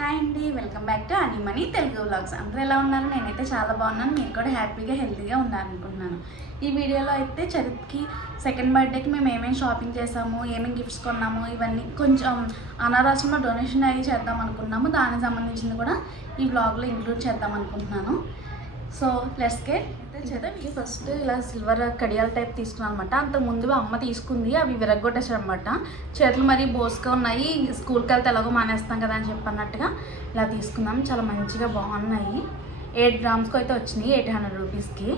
Hi అండి, welcome back to Animoney Telugu vlogs. అందరూ ఎలా ఉన్నారు? నేనైతే చాలా బాగున్నాను. మీరు కూడా హ్యాపీగా హెల్తీగా ఉన్నారనుకుంటున్నాను. ఈ వీడియోలో అయితే చరిత్కి సెకండ్ బర్త్డేకి మేము ఏమేమి షాపింగ్ చేసాము, ఏమేమి గిఫ్ట్స్ కొన్నాము, ఇవన్నీ కొంచెం అనాథాశ్రమంలో డొనేషన్ అయ్యి చేద్దాం అనుకున్నాము. దానికి సంబంధించింది కూడా ఈ వ్లాగ్లో ఇంక్లూడ్ చేద్దాం అనుకుంటున్నాను. సో లెట్స్ గెట్ చేద్దాం. మీకు ఫస్ట్ ఇలా సిల్వర్ కడియాల టైప్ తీసుకున్నాను అనమాట. అంత ముందు అమ్మ తీసుకుంది, అవి విరగొట్టేసారు అనమాట. చేతులు మరీ బోస్గా ఉన్నాయి, స్కూల్కి వెళ్తే ఎలాగో మానేస్తాం కదా అని చెప్పన్నట్టుగా ఇలా తీసుకున్నాం. చాలా మంచిగా బాగున్నాయి. 8 గ్రామ్స్కి అయితే వచ్చినాయి, 800 రూపీస్కి.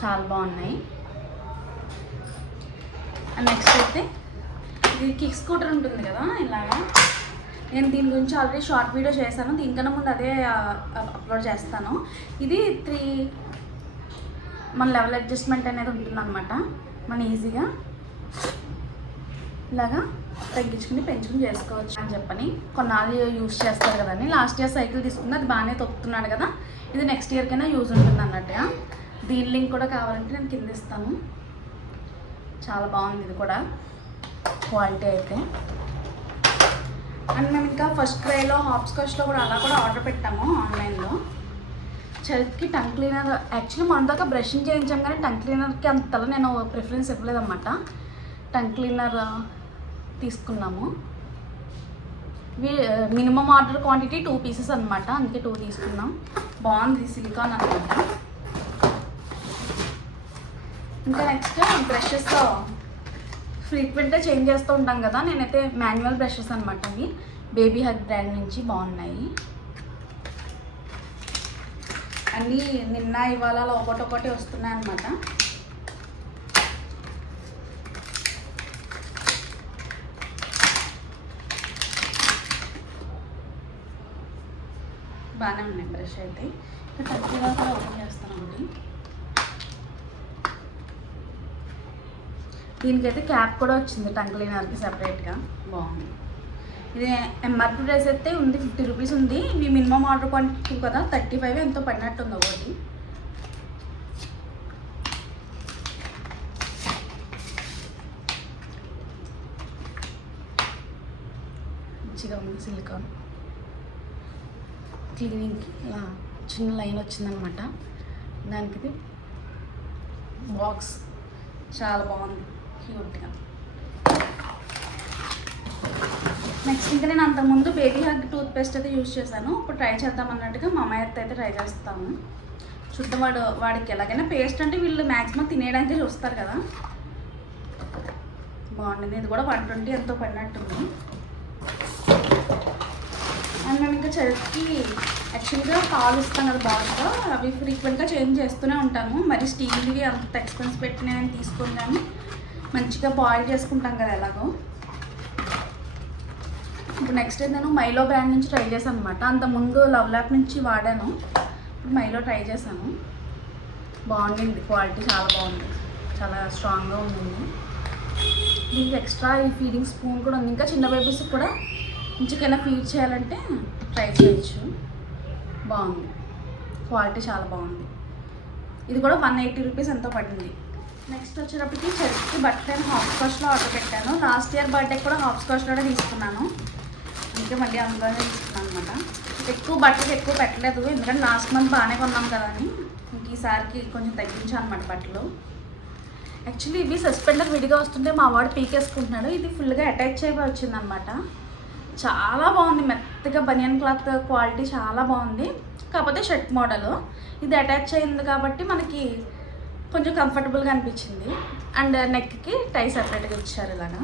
చాలా బాగున్నాయి. నెక్స్ట్ అయితే ఇది కిక్ స్కూటర్ ఉంటుంది కదా, ఇలాగా నేను దీని గురించి ఆల్రెడీ షార్ట్ వీడియో చేశాను. దీనికన్నా ముందు అదే అప్లోడ్ చేస్తాను. ఇది 3 మన లెవెల్ అడ్జస్ట్మెంట్ అనేది ఉంటుందన్నమాట. మనం ఈజీగా ఇలాగా తగ్గించుకుని పెంచుకుని చేసుకోవచ్చు అని చెప్పని కొన్నాళ్ళు యూజ్ చేస్తారు కదండి. లాస్ట్ ఇయర్ సైకిల్ తీసుకుంది, అది బాగానే తొక్కుతున్నాడు కదా. ఇది నెక్స్ట్ ఇయర్కైనా యూజ్ ఉంటుంది అన్నట్టుగా. దీని లింక్ కూడా కావాలంటే నేను కింద ఇస్తాను. చాలా బాగుంది ఇది కూడా క్వాలిటీ అయితే. అండ్ మేము ఇంకా ఫస్ట్ క్రైలో హాప్స్కాచ్లో కూడా అలా కూడా ఆర్డర్ పెట్టాము ఆన్లైన్లో. చరిత్కి టంగ్ క్లీనర్ యాక్చువల్లీ మన దాకా బ్రషింగ్ చేయించాం, కానీ టంగ్ క్లీనర్కి అంతలా నేను ప్రిఫరెన్స్ ఇవ్వలేదన్నమాట. టంగ్ క్లీనర్ తీసుకున్నాము. మినిమం ఆర్డర్ క్వాంటిటీ 2 పీసెస్ అనమాట, అందుకే 2 తీసుకున్నాం. బాగుంది, సిలికాన్ అనమాట. ఇంకా నెక్స్ట్ బ్రషెస్ ఫ్రీక్వెంట్గా చేంజ్ చేస్తూ ఉంటాం కదా. నేనైతే మాన్యువల్ బ్రషెస్ అనమాట. అవి బేబీ హగ్ బ్రాండ్ నుంచి బాగున్నాయి. అన్నీ నిన్న ఇవాళ ఒకటి వస్తున్నాయి అన్నమాట. బాగానే ఉన్నాయి బ్రష్ అయితే. తక్కువగా కూడా ఓపెన్ చేస్తానండి. దీనికైతే క్యాప్ కూడా వచ్చింది టంగ్ క్లీనర్కి సెపరేట్గా, బాగుంది. ఇది ఎంఆర్పి ప్రైస్ అయితే ఉంది, 50 రూపీస్ ఉంది. ఇవి మినిమం ఆర్డర్ క్వాంటిటీ కదా, 35 ఎంతో పడినట్టుంది ఒకటి. మంచిగా ఉంది సిలికాన్. క్లీనింగ్కి ఇలా చిన్న లైన్ వచ్చిందనమాట. దానికి ఇది బాక్స్ చాలా బాగుంది, క్యూట్గా. నెక్స్ట్ ఇంకా నేను అంతకుముందు బేబీ హగ్ టూత్ పేస్ట్ అయితే యూజ్ చేశాను. ఇప్పుడు ట్రై చేద్దాం అన్నట్టుగా మా అమ్మాయి అయితే ట్రై చేస్తాము. చూద్దాం వాడికి ఎలాగైనా పేస్ట్ అంటే వీళ్ళు మ్యాక్సిమం తినేయడానికే చూస్తారు కదా. బాగుంటుంది. ఇది కూడా 120 ఎంతో పడినట్టుంది. అండ్ మేము ఇంకా చరిత్కి యాక్చువల్గా పాలు ఇస్తాం కదా బాగా, అవి ఫ్రీక్వెంట్గా చేంజ్ చేస్తూనే ఉంటాను. మరి స్టీల్వి అంత ఎక్స్పెన్స్ పెట్టి నేను తీసుకొని కానీ మంచిగా బాయిల్ చేసుకుంటాం కదా ఎలాగో. ఇప్పుడు నెక్స్ట్ నేను మైలో బ్రాండ్ నుంచి ట్రై చేశాను అనమాట. అంతకుముందు లవ్ ల్యాప్ నుంచి వాడాను, ఇప్పుడు మైలో ట్రై చేశాను. బాగుండింది, క్వాలిటీ చాలా బాగుంది, చాలా స్ట్రాంగ్గా ఉంటుంది. దీనికి ఎక్స్ట్రా ఈ ఫీడింగ్ స్పూన్ కూడా ఉంది. ఇంకా చిన్న బేబీస్కి కూడా ఇంచుకైనా ఫీడ్ చేయాలంటే ట్రై చేయొచ్చు. బాగుంది, క్వాలిటీ చాలా బాగుంది. ఇది కూడా 180 రూపీస్ ఎంతో పడింది. నెక్స్ట్ వచ్చేటప్పటికి చరిత్కి బట్టలు హాప్స్కాచ్లో ఆర్డర్ పెట్టాను. లాస్ట్ ఇయర్ బర్త్డే కూడా హాప్స్కాచ్లోనే తీసుకున్నాను, ఇంకా మళ్ళీ అందులోనే తీసుకున్నాను అనమాట. ఎక్కువ బట్టలు ఎక్కువ పెట్టలేదు, ఎందుకంటే లాస్ట్ మంత్ బాగానే కొన్నాం కదా అని. ఇంక ఈసారికి కొంచెం తగ్గించాను అనమాట బట్టలు. యాక్చువల్లీ ఇవి సస్పెండర్ విడిగా వస్తుంటే మా వాడు పీకేసుకుంటున్నాడు. ఇది ఫుల్గా అటాచ్ అయిపోయి వచ్చిందనమాట. చాలా బాగుంది, మెత్తగా బనియన్ క్లాత్ క్వాలిటీ చాలా బాగుంది. కాకపోతే షర్ట్ మోడల్ ఇది అటాచ్ అయింది కాబట్టి మనకి కొంచెం కంఫర్టబుల్గా అనిపించింది. అండ్ నెక్కి టై సపరేట్గా ఇచ్చారు ఇలాగా.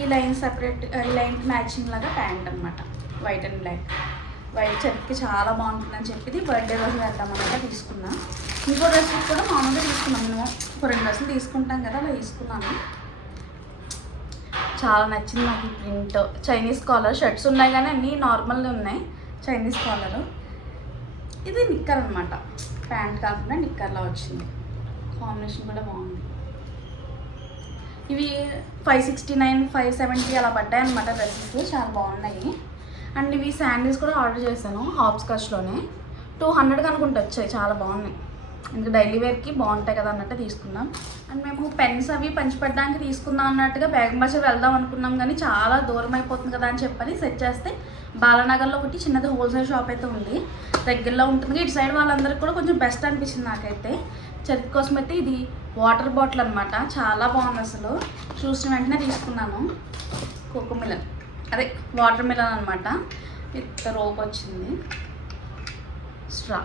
ఈ లైన్ సపరేట్, ఈ లైన్కి మ్యాచింగ్ లాగా ప్యాంట్ అనమాట, వైట్ అండ్ బ్లాక్. వైట్ చరిత్కి చాలా బాగుంటుందని చెప్పి బర్త్డే రోజు వేద్దామన్నమాట తీసుకున్నా. ఇంకో డ్రెస్కి కూడా మామూలుగా తీసుకున్నాను. మేము 2 డ్రెస్సులు తీసుకుంటాం కదా, అలా తీసుకున్నాను. చాలా నచ్చింది నాకు ఈ ప్రింట్. చైనీస్ కాలర్ షర్ట్స్ ఉన్నాయి కానీ అన్నీ నార్మల్గా ఉన్నాయి. Chinese collar. ఇది నిక్కర్ అనమాట, ప్యాంట్ కాకుండా నిక్కర్లా వచ్చింది. కాంబినేషన్ కూడా బాగుంది. ఇవి 569, 570 అలా పడ్డాయి అనమాట డ్రెస్సెస్, చాలా బాగున్నాయి. అండ్ ఇవి శాండిల్స్ కూడా ఆర్డర్ చేశాను హాప్స్కాచ్లోనే. 200 అనుకుంటూ వచ్చాయి, చాలా బాగున్నాయి. ఇంకా డైలీ వేర్కి బాగుంటాయి కదా అన్నట్టు తీసుకున్నాం. అండ్ మేము పెన్స్ అవి పంచిపెట్టడానికి తీసుకుందాం అన్నట్టుగా బేగం బజార్ వెళ్దాం అనుకున్నాం, కానీ చాలా దూరం అయిపోతుంది కదా అని చెప్పని సెట్ చేస్తే బాలానగర్లో ఒకటి చిన్నది హోల్సేల్ షాప్ అయితే ఉంది, దగ్గరలో ఉంటుంది. ఇటు సైడ్ వాళ్ళందరికీ కూడా కొంచెం బెస్ట్ అనిపించింది నాకైతే. చరిత్ర కోసం అయితే ఇది వాటర్ బాటిల్ అనమాట, చాలా బాగుంది అసలు. చూసిన వెంటనే తీసుకున్నాను. కోకో మిలన్, అదే వాటర్ మిలన్ అనమాట. విత్ రోప్ వచ్చింది, స్ట్రా.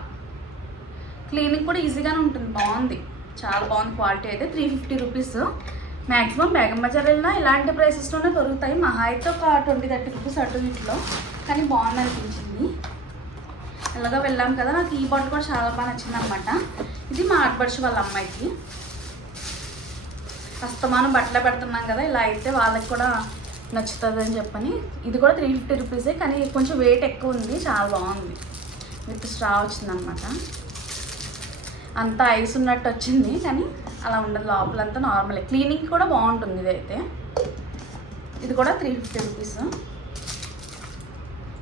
క్లీనింగ్ కూడా ఈజీగానే ఉంటుంది, బాగుంది, చాలా బాగుంది. క్వాలిటీ అయితే 350 రూపీస్. మ్యాక్సిమం బేగం బజార్ వెళ్ళినా ఇలాంటి ప్రైసెస్లోనే దొరుకుతాయి, మహా అయితే ఒక 20-30 రూపీస్ అటు ఇట్లో, కానీ బాగుంది అనిపించింది. అలాగా వెళ్ళాం కదా, నాకు ఈ బాటిల్ కూడా చాలా బాగా నచ్చింది అనమాట. ఇది మా ఆడపడుచు వాళ్ళ అమ్మాయికి. అస్తమానం బట్టలు పెడుతున్నాం కదా, ఇలా అయితే వాళ్ళకి కూడా నచ్చుతుంది అని చెప్పని. ఇది కూడా 350 రూపీసే, కానీ కొంచెం వెయిట్ ఎక్కువ ఉంది, చాలా బాగుంది. విత్ స్ట్రా వచ్చిందనమాట. అంతా ఐస్ ఉన్నట్టు వచ్చింది, కానీ అలా ఉండదు, లోపలంతా నార్మలే. క్లీనింగ్ కూడా బాగుంటుంది ఇదైతే. ఇది కూడా 350 రూపీస్,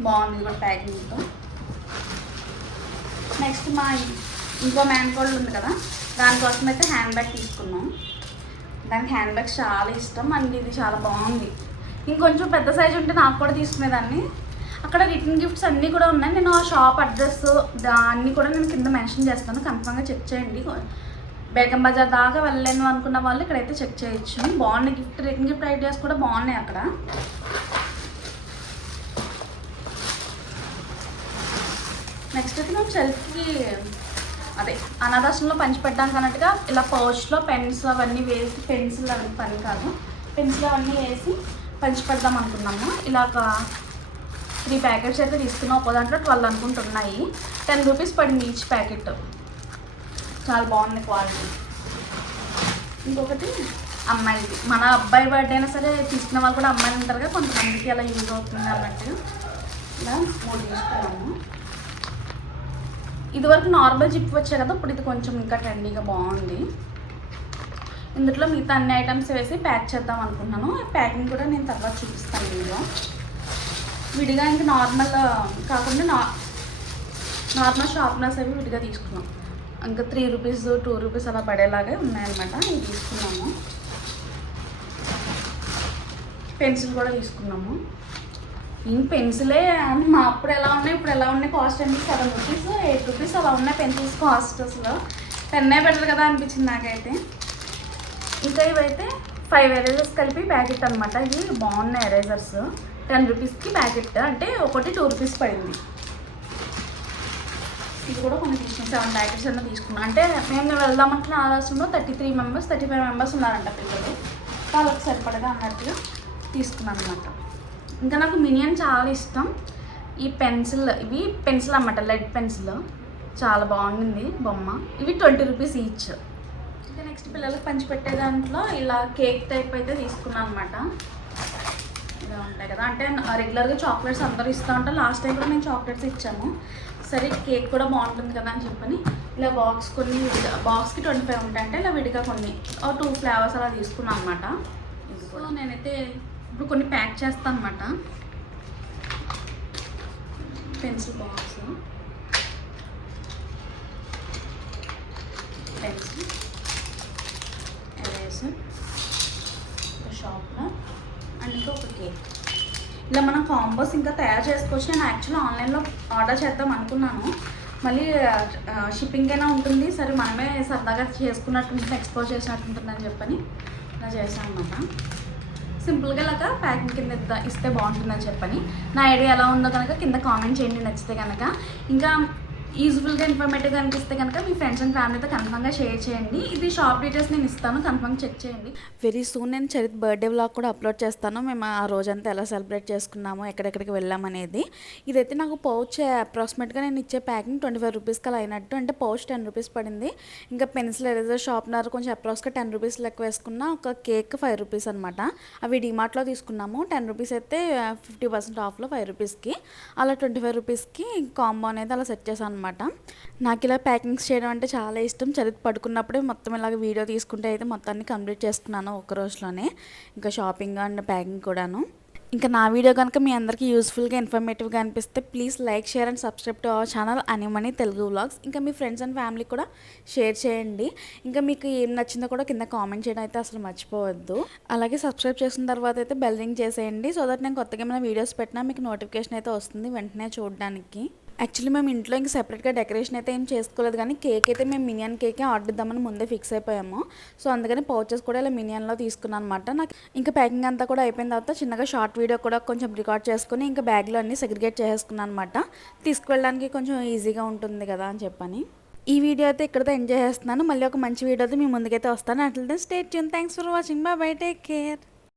బాగుంది. ఇది కూడా ప్యాకింగ్తో. నెక్స్ట్ మా ఇంకో మ్యాన్ కోల్డ్ ఉంది కదా, దానికోసం అయితే హ్యాండ్ బ్యాగ్ తీసుకున్నాం. దానికి హ్యాండ్ బ్యాగ్స్ చాలా ఇష్టం అండ్ ఇది చాలా బాగుంది. ఇంకొంచెం పెద్ద సైజు ఉంటే నాకు కూడా తీసుకునేదాన్ని. అక్కడ రిటర్న్ గిఫ్ట్స్ అన్నీ కూడా ఉన్నాయి. నేను ఆ షాప్ అడ్రస్ అన్నీ కూడా నేను కింద మెన్షన్ చేస్తాను, కన్ఫర్మ్గా చెక్ చేయండి. బేగం బజార్ దాకా వెళ్ళలేను అనుకున్న వాళ్ళు ఇక్కడైతే చెక్ చేయొచ్చు. బాగున్నాయి గిఫ్ట్, రిటర్న్ గిఫ్ట్ ఐడియాస్ కూడా బాగున్నాయి అక్కడ. నెక్స్ట్ అయితే మేము చెల్ఫ్కి అదే అనాథాశ్రమంలో పంచిపెట్టడానికి అన్నట్టుగా ఇలా పౌచ్లో పెన్స్ అవన్నీ వేసి, పెన్సిల్ అవి పని కాదు, పెన్సిల్ అవన్నీ వేసి పంచిపెడదాం అనుకున్నాము. ఇలాగ 3 ప్యాకెట్స్ అయితే తీసుకున్నాం. ఒక్కో దాంట్లో 12 అనుకుంటున్నాయి. 10 రూపీస్ పడింది ఈచ్ ప్యాకెట్. చాలా బాగుంది క్వాలిటీ. ఇంకొకటి అమ్మాయిది, మన అబ్బాయి బర్త్డే అయినా సరే తీసుకున్న వాళ్ళు కూడా అమ్మాయిలు ఉంటారు కదా, కొంతమందికి అలా యూజ్ అవుతుంది అన్నట్టు ఇలా 3 తీసుకున్నాము. ఇదివరకు నార్మల్ జిప్ వచ్చాయి కదా, ఇప్పుడు ఇది కొంచెం ఇంకా ట్రెండీగా బాగుంది. ఇందులో మిగతా అన్ని ఐటమ్స్ వేసి ప్యాక్ చేద్దాం అనుకుంటున్నాను. ప్యాకింగ్ కూడా నేను తర్వాత చూపిస్తాను ఇందులో. విడిగా ఇంకా నార్మల్ కాకుండా నార్మల్ షార్ప్నర్స్ అవి విడిగా తీసుకున్నాం. ఇంకా 3 రూపీస్ 2 రూపీస్ అలా పడేలాగే ఉన్నాయన్నమాట, ఇవి తీసుకున్నాము. పెన్సిల్ కూడా తీసుకున్నాము. ఇంక పెన్సిలే మా అప్పుడు ఎలా ఉన్నాయి ఇప్పుడు ఎలా ఉన్నాయి కాస్ట్ అండి 7 రూపీస్ 8 రూపీస్ అలా ఉన్నాయి పెన్సిల్స్ కాస్ట్. అసలు పెన్నే బెటర్ కదా అనిపించింది నాకైతే. ఇంకా ఇవైతే 5 ఎరేజర్స్ కలిపి ప్యాకెట్ అనమాట. ఇవి బాగున్నాయి ఎరేజర్స్, 10 రూపీస్కి ప్యాకెట్, అంటే ఒకటి 2 రూపీస్ పడింది. ఇది కూడా కొన్ని తీసుకున్నాం, 7 ప్యాకెట్స్ అన్న తీసుకున్నాం. అంటే మేము వెళ్దామంటున్న ఆలోచనలో 33 మెంబర్స్ 35 మెంబర్స్ ఉన్నారంట పిల్లలు, వాళ్ళకి సరిపడగా అన్నట్టుగా తీసుకున్నాను అనమాట. ఇంకా నాకు మినియన్ చాలా ఇష్టం. ఈ పెన్సిల్, ఇవి పెన్సిల్ అన్నమాట, లెడ్ పెన్సిల్, చాలా బాగుండింది బొమ్మ. ఇవి 20 రూపీస్ ఈచ్. ఇంకా నెక్స్ట్ పిల్లలకు పంచిపెట్టే దాంట్లో ఇలా కేక్ టైప్ అయితే తీసుకున్నాను అనమాట. ఇలా ఉంటాయి కదా, అంటే రెగ్యులర్గా చాక్లెట్స్ అందరూ ఇస్తూ ఉంటారు. లాస్ట్ టైం కూడా మేము చాక్లెట్స్ ఇచ్చాము, సరే కేక్ కూడా బాగుంటుంది కదా అని చెప్పని ఇలా బాక్స్ కొన్ని విడిగా, బాక్స్కి 25 ఉంటాయంటే ఇలా విడిగా కొన్ని 2 ఫ్లేవర్స్ అలా తీసుకున్నాను అనమాట. సో నేనైతే ఇప్పుడు కొన్ని ప్యాక్ చేస్తాను అనమాట. పెన్సిల్ బాక్స్, పెన్సిల్, ఎరేజర్, ఒక షార్ప్నర్ అండ్ ఇంకా ఒక కేక్. ఇలా మనం కాంబోస్ ఇంకా తయారు చేసుకోవచ్చు. నేను యాక్చువల్లీ ఆన్లైన్లో ఆర్డర్ చేద్దాం అనుకున్నాను, మళ్ళీ షిప్పింగ్ అయినా ఉంటుంది, సరే మనమే సరదాగా చేసుకున్నట్టు ఎక్స్పోజ్ చేసినట్టు ఉంటుందని చెప్పని ఇలా చేశాను అనమాట. సింపుల్గా ఇలాగా ప్యాకింగ్ కింద ఇస్తే బాగుంటుందని చెప్పని. నా ఐడియా ఎలా ఉందో కనుక కింద కామెంట్ చేయండి నచ్చితే కనుక. ఇంకా యూజ్ఫుల్గా ఇన్ఫర్మేటివ్గా అనిపిస్తే కనుక మీ ఫ్రెండ్స్ అండ్ ఫ్యామిలీతో కన్ఫర్మ్గా షేర్ చేయండి. ఇది షాప్ డీటెయిల్స్ నేను ఇస్తాను, కన్ఫర్మ్గా చెక్ చేయండి. వెరీ సూన్ నేను చరిత్ బర్త్డే వ్లాగ్ కూడా అప్లోడ్ చేస్తాను. మేము ఆ రోజంతా ఎలా సెలబ్రేట్ చేసుకున్నాము, ఎక్కడెక్కడికి వెళ్ళామనేది. ఇదైతే నాకు పౌచ్ అప్రాక్సిమేట్గా నేను ఇచ్చే ప్యాకింగ్ 25 రూపీస్కి అలా అయినట్టు, అంటే పౌచ్ 10 రూపీస్ పడింది. ఇంకా పెన్సిల్, ఎరేజర్, షార్ప్నర్ కొంచెం అప్రాక్స్గా 10 రూపీస్ లెక్క వేసుకున్న, ఒక కేక్ 5 రూపీస్ అనమాట. అవి డిమార్ట్లో తీసుకున్నాము. 10 రూపీస్ అయితే 50% ఆఫ్లో 5 రూపీస్కి, అలా 25 రూపీస్కి కాంబో అనేది అలా సెట్ చేశాను అనమాట. నాకు ఇలా ప్యాకింగ్స్ చేయడం అంటే చాలా ఇష్టం. చరిత్ర పడుకున్నప్పుడే మొత్తం ఇలాగ వీడియో తీసుకుంటే అయితే మొత్తాన్ని కంప్లీట్ చేసుకున్నాను ఒక్క రోజులోనే, ఇంకా షాపింగ్ అండ్ ప్యాకింగ్ కూడాను. ఇంకా నా వీడియో కనుక మీ అందరికీ యూస్ఫుల్గా ఇన్ఫర్మేటివ్గా అనిపిస్తే please like share and subscribe to our channel Animoney Telugu vlogs. ఇంకా మీ ఫ్రెండ్స్ అండ్ ఫ్యామిలీ కూడా షేర్ చేయండి. ఇంకా మీకు ఏం నచ్చిందో కూడా కింద కామెంట్ చేయడం అయితే అసలు మర్చిపోవద్దు. అలాగే సబ్స్క్రైబ్ చేసిన తర్వాత అయితే బెల్ రింగ్ చేసేయండి. సో దట్ నేను కొత్తగా ఏమైనా వీడియోస్ పెట్టినా మీకు నోటిఫికేషన్ అయితే వస్తుంది వెంటనే చూడడానికి. యాక్చువల్లీ మేము ఇంట్లో ఇంకా సెపరేట్గా డెకరేషన్ అయితే ఏం చేసుకోలేదు, కానీ కేక్ అయితే మేము మినియన్ కేకే ఆర్డర్ ఇద్దామని ముందే ఫిక్స్ అయిపోయాము. సో అందుకని పౌచెస్ కూడా ఇలా మినియన్లో తీసుకున్నాను అనమాట. నాకు ఇంకా ప్యాకింగ్ అంతా కూడా అయిపోయిన తర్వాత చిన్నగా షార్ట్ వీడియో కూడా కొంచెం రికార్డ్ చేసుకుని ఇంకా బ్యాగ్లో అన్నీ సెగ్రిగేట్ చేసుకున్నాను అనమాట. తీసుకువెళ్ళడానికి కొంచెం ఈజీగా ఉంటుంది కదా అని చెప్పని. ఈ వీడియో అయితే ఇక్కడితో ఎంజాయ్ చేస్తున్నాను. మళ్ళీ ఒక మంచి వీడియోతో మీ ముందుకైతే వస్తాను. అట్లయితే stay tune. Thanks for watching. By by, take care.